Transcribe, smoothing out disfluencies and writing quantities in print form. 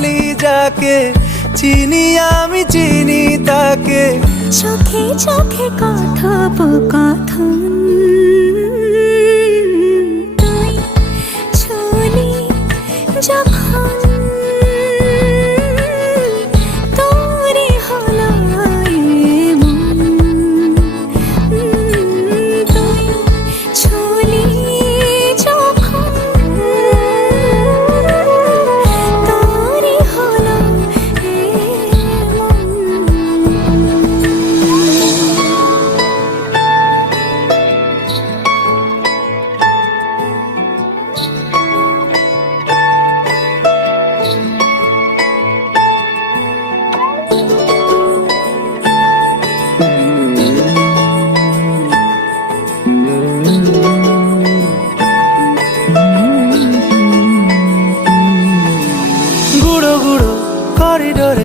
বলি যাকে, চিনি আমি চিনি তাকে। চোখে চোখে কথোপকথন, তুই ছুলি যখন তোরে হলো এমন, তুই ছুলি যখন তোরে হলো এমন। গুঁড়ো গুঁড়ো করিডোরে